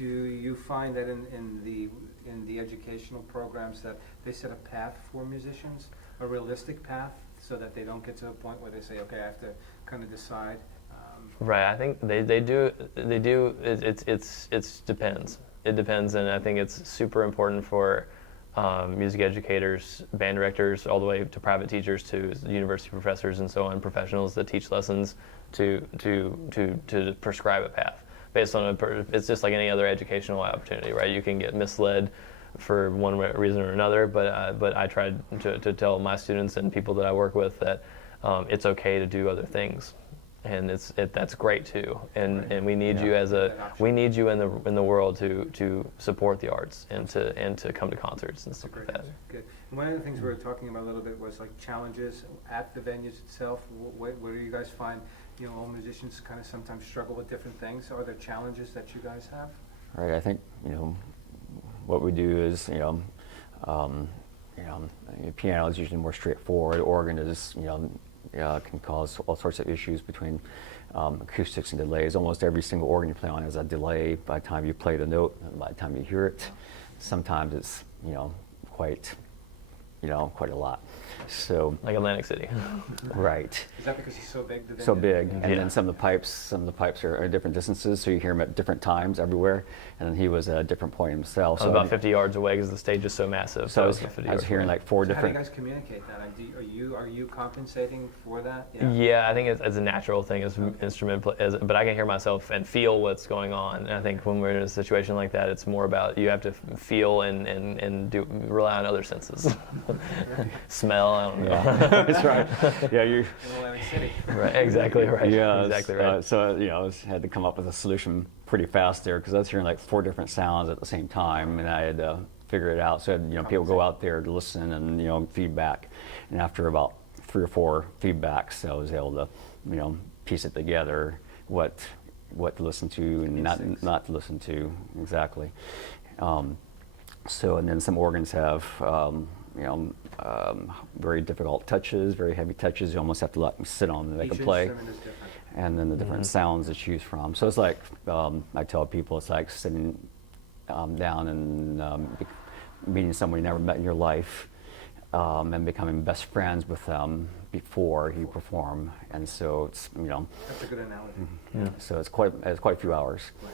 do you find that in the educational programs that they set a path for musicians, a realistic path, so that they don't get to a point where they say, okay, I have to kind of decide? Right. I think they do. It depends. It depends, and I think it's super important for music educators, band directors, all the way to private teachers, to university professors and so on, professionals that teach lessons, to prescribe a path based on it's just like any other educational opportunity, right? You can get misled for one reason or another, but I try to tell my students and people that I work with that it's okay to do other things. And that's great too, and we need you we need you in the world to support the arts and to come to concerts and stuff like that. Good. And one of the things we were talking about a little bit was like challenges at the venues itself. Where do you guys find, all musicians kind of sometimes struggle with different things? Are there challenges that you guys have? Right. I think what we do is piano is usually more straightforward. Organ is can cause all sorts of issues between acoustics and delays. Almost every single organ you play on has a delay by the time you play the note and by the time you hear it. Sometimes it's quite a lot. So like Atlantic City. Right. Is that because it's so big? So big, and then some of the pipes are at different distances, so you hear him at different times everywhere. And then he was at a different point himself. So about 50 yards away because the stage is so massive. So I was hearing like four different. How do you guys communicate that? Are you compensating for that? Yeah, I think it's a natural thing as instrument, but I can hear myself and feel what's going on. And I think when we're in a situation like that, it's more about you have to feel and rely on other senses. Smell, I don't know. Yeah. That's right. Yeah, you. In Atlantic City. Right. Exactly right. Yeah. Exactly right. So I had to come up with a solution pretty fast there because I was hearing like four different sounds at the same time, and I had to figure it out. So people go out there to listen and feedback, and after about 3 or 4 feedbacks, I was able to piece it together what to listen to and not to listen to exactly. And then some organs have very difficult touches, very heavy touches. You almost have to let them sit on them. They can play. And then the different sounds to choose from. So it's like, I tell people, it's like sitting down and meeting someone you never met in your life and becoming best friends with them before you perform. And so it's, That's a good analogy. Yeah. So it's quite a few hours. Right.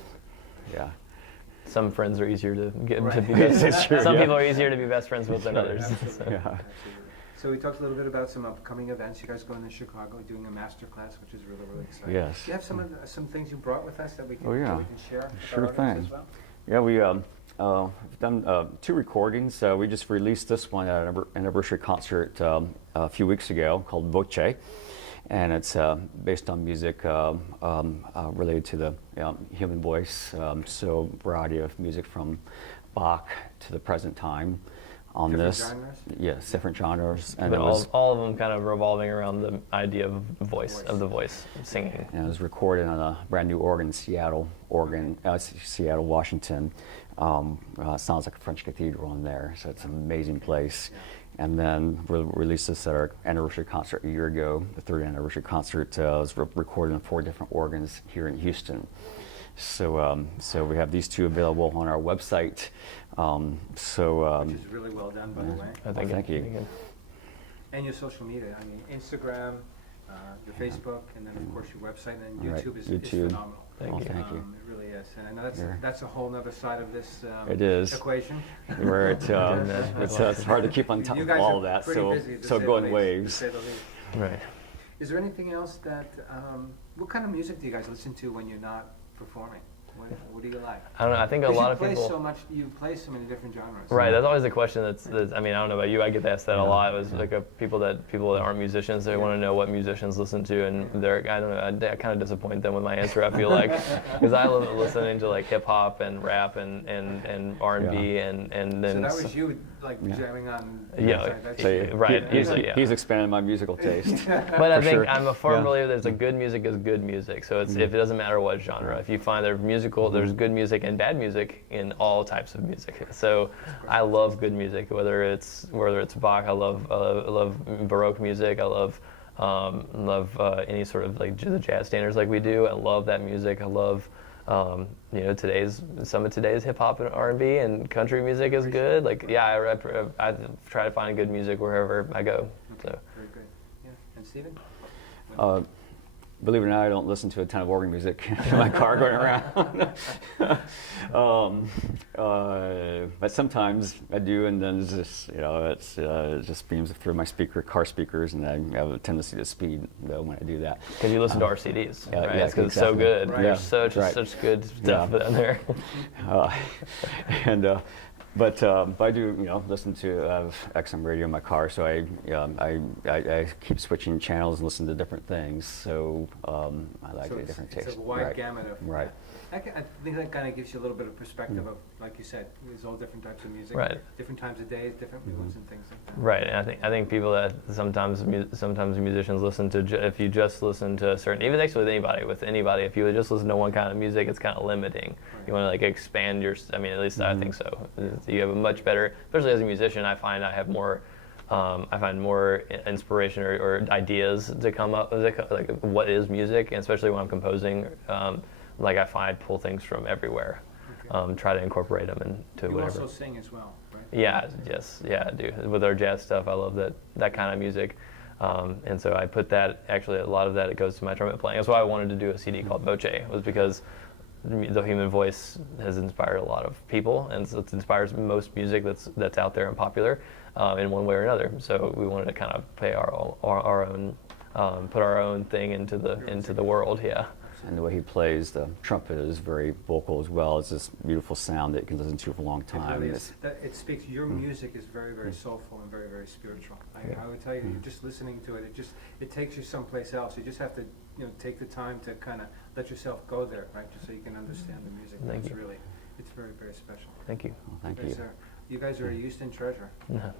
Yeah. Some friends are easier to get Right. to be best. True, Some yeah. people are easier to be best friends with than others. Absolutely. Yeah. Absolutely. So we talked a little bit about some upcoming events. You guys going to Chicago, doing a master class, which is really, really exciting. Yes. Do you have some things you brought with us that we can, yeah. we can share with Sure our audience thing. as well? Yeah, we've done 2 recordings. We just released this one at an anniversary concert a few weeks ago called Voce, and it's based on music related to the human voice. So variety of music from Bach to the present time. On Different this, genres? yes, different genres, and But it was all of them kind of revolving around the idea of voice, of the voice, singing. and it was recorded on a brand new organ, Seattle, Washington. Sounds like a French cathedral in there, so it's an amazing place. And then we released this at our anniversary concert a year ago. The 3rd anniversary concert was recorded on 4 different organs here in Houston. So we have these 2 available on our website. Which is really well done, by the way. Thank you. And your social media. I mean, Instagram, your Facebook, and then of course your website, and then Right, YouTube is YouTube. phenomenal. Thank you. Thank you. It really is, and I know that's a whole other side of this It is. equation. Where it's hard to keep on top You of guys all are of that, pretty busy, to so say go the in least, waves. to say the least. Right. Is there anything else that, what kind of music do you guys listen to when you're not performing? What do you like? I don't know. I think a lot of people. You play so many different genres. Right, that's always the question. That's I mean, I don't know about you. I get asked that a lot. It was like people that aren't musicians. They want to know what musicians listen to, and I don't know. I kind of disappoint them with my answer. I feel like because I love listening to like hip hop and rap and R&B and then. So that was you like jamming on. Right. He's expanded my musical taste. But I think I'm a firm believer there's a good music is good music. So it's if it doesn't matter what genre. If you find there's good music and bad music in all types of music. So I love good music, whether it's Bach. I love Baroque music. I love any sort of like the jazz standards like we do. I love that music. I love You know, some of today's hip hop and R&B and country music is good. Like, yeah, I try to find good music wherever I go. Okay, So. very good. Yeah, and Stephen? Believe it or not, I don't listen to a ton of organ music in my car going around. But sometimes I do, and then it's just, you know, it just beams through my car speakers, and I have a tendency to speed when I do that. Because you listen to our CDs, yeah, right? yeah, Because it's so good. Right. There's such Right. good stuff in there. But I do, you know, listen to XM radio in my car, so I keep switching channels and listen to different things. So I like the different tastes. It's a wide gamut of. Right. I think that kind of gives you a little bit of perspective of, like you said, there's all different types of music, Right. different times of day, different moods and things like that. Right, and I think people that sometimes musicians listen to if you just listen to a certain, even actually with anybody, if you just listen to one kind of music, it's kind of limiting. Right. You want to like expand your. I mean, at least I think so. You have a much better, especially as a musician. I find I have more. I find more inspiration or ideas to come up like what is music, and especially when I'm composing. Like I pull things from everywhere. Okay. Try to incorporate them into You whatever. also sing as well, right? Yeah, yes, yeah, I do. With our jazz stuff, I love that kind of music. And so I put that, actually a lot of that, it goes to my trumpet playing. That's why I wanted to do a CD called Voce, was because the human voice has inspired a lot of people, and so it inspires most music that's out there and popular in one way or another. So we wanted to kind of play our own, put our own thing into the world, yeah. And the way he plays the trumpet is very vocal as well. It's this beautiful sound that you can listen to for a long time. It really is. It speaks. Your music is very, very soulful and very, very spiritual. I would tell you, you're just listening to it. It takes you someplace else. You just have to, take the time to kind of let yourself go there, right? Just so you can understand the music. Thank you. It's very, very special. Thank you. Well, thank you. You guys are a Houston treasure.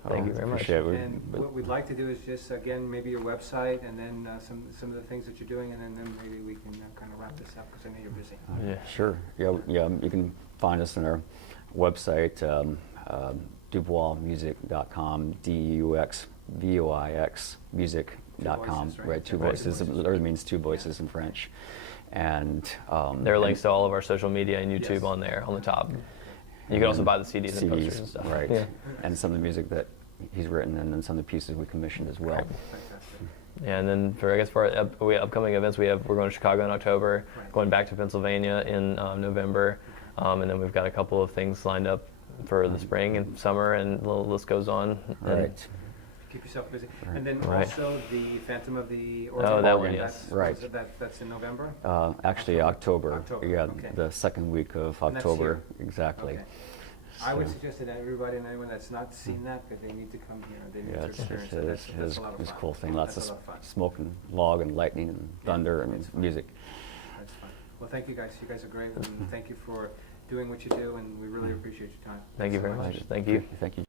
Thank you very much. Appreciate it. And what we'd like to do is just, again, maybe your website and then some of the things that you're doing, and then maybe we can kind of wrap this up because I know you're busy. Yeah. Sure. Yeah. You can find us on our website, DeuxVoixmusic.com, DeuxVoix music.com. Two voices, right? Right. Two Right. voices. It literally means two voices in French. And There are links to all of our social media and YouTube Yes. on there on the top. You can also buy the CDs and posters and stuff. right? Yeah. And some of the music that he's written, and then some of the pieces we commissioned as well. Fantastic. Yeah, and then for our upcoming events, we're going to Chicago in October, Right. going back to Pennsylvania in November, and then we've got a couple of things lined up for the spring and summer, and the list goes on. And Right. Keep yourself busy. And then Right. also the Phantom of the Oh, that one, That's, yes. Right. That's in November? Actually, October. October, Yeah, okay. the second week of And that's October. here. Exactly. Okay. I would So- suggest that everybody and anyone that's not seen that they need to come here. They need Yeah, to it's experience it. That's a lot of it's a fun. cool thing. Lots That's of a lot of fun. smoke and log and lightning and thunder and it's fun. music. That's fun. Well, thank you guys. You guys are great, and thank you for doing what you do, and we really appreciate your time. Thank you so very much. much. Thank you. Thank you,